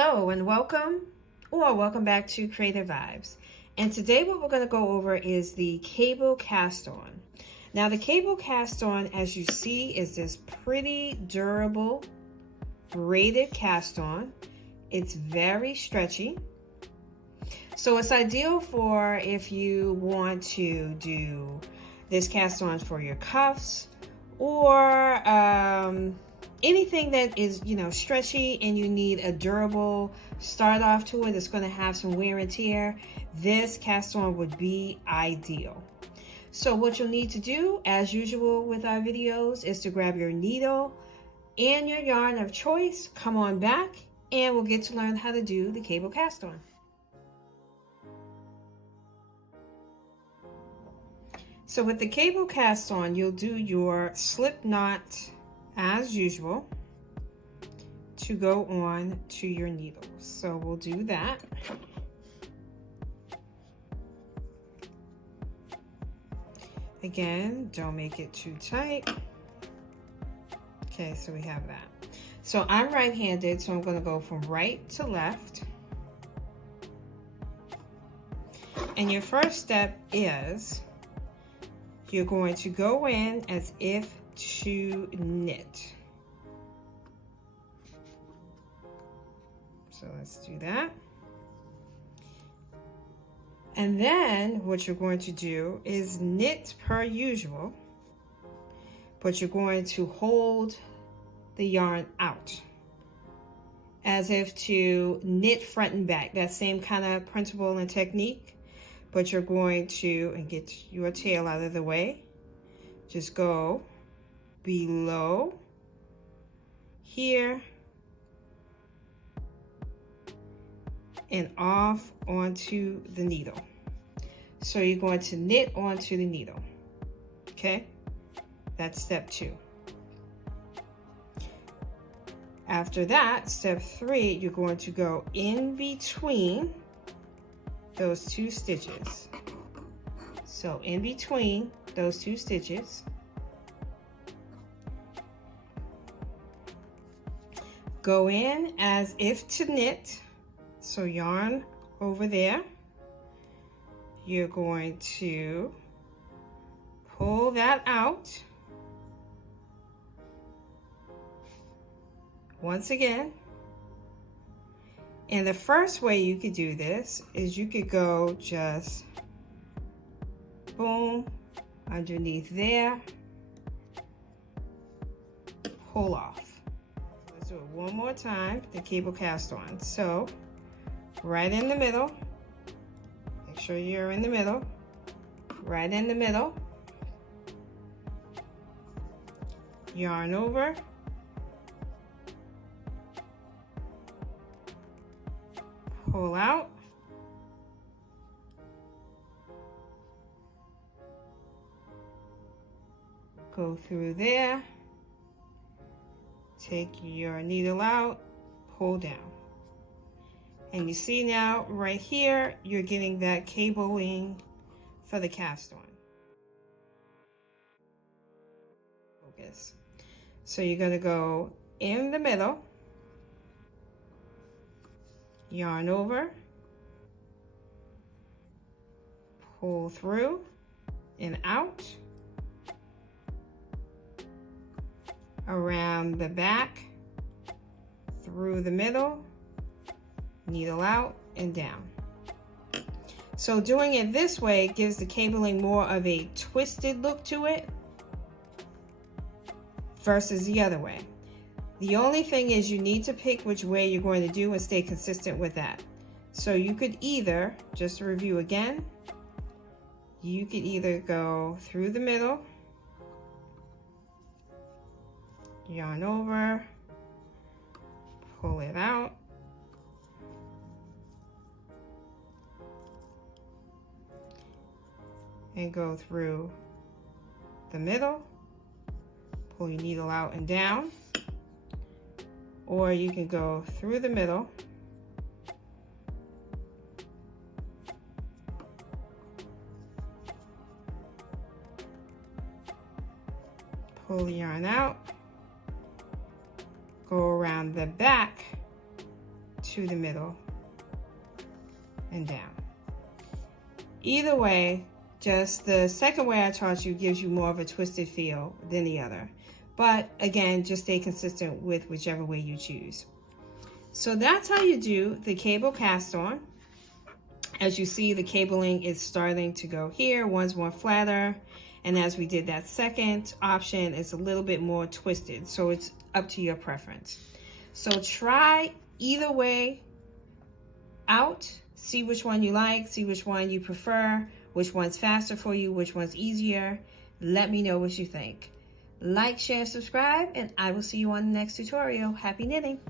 Hello and welcome back to Creative Vibes. And today what we're going to go over is the cable cast on. Now the cable cast on, as you see, is this pretty durable braided cast on. It's very stretchy. So it's ideal for if you want to do this cast on for your cuffs or anything that is, stretchy and you need a durable start off to it. It's going to have some wear and tear. This cast on would be ideal. So what you'll need to do, as usual with our videos, is to grab your needle and your yarn of choice, come on back, and we'll get to learn how to do the cable cast on. So with the cable cast on, you'll do your slip knot as usual to go on to your needles. So we'll do that. Again, don't make it too tight. Okay, so we have that. So I'm right-handed, so I'm going to go from right to left. And your first step is you're going to go in as if to knit. So let's do that. And then what you're going to do is knit per usual, but you're going to hold the yarn out as if to knit front and back. That same kind of principle and technique, but you're going to, and get your tail out of the way, just go below here and off onto the needle. So you're going to knit onto the needle. Okay, that's step 2. After that, step 3, you're going to go in between those 2 stitches. So in between those 2 stitches, go in as if to knit. So yarn over there. You're going to pull that out. Once again. And the first way you could do this is you could go just boom underneath there, pull off. Let's do it one more time, the cable cast on. So right in the middle, make sure you're in the middle, right in the middle, yarn over, pull out, go through there, take your needle out, pull down. And you see now, right here, you're getting that cabling for the cast on. Focus. So you're going to go in the middle, yarn over, pull through and out, around the back, through the middle, needle out and down. So doing it this way gives the cabling more of a twisted look to it versus the other way. The only thing is you need to pick which way you're going to do and stay consistent with that. So you could either, just to review again, you could either go through the middle, yarn over, pull it out, and go through the middle, pull your needle out and down, or you can go through the middle, pull the yarn out, go around the back to the middle and down. Either way, just the second way I taught you gives you more of a twisted feel than the other. But again, just stay consistent with whichever way you choose. So that's how you do the cable cast on. As you see, the cabling is starting to go here. One's more flatter. And as we did that second option, it's a little bit more twisted. So it's up to your preference. So try either way out. See which one you like. See which one you prefer. Which one's faster for you. Which one's easier. Let me know what you think. Like, share, subscribe, and I will see you on the next tutorial. Happy knitting!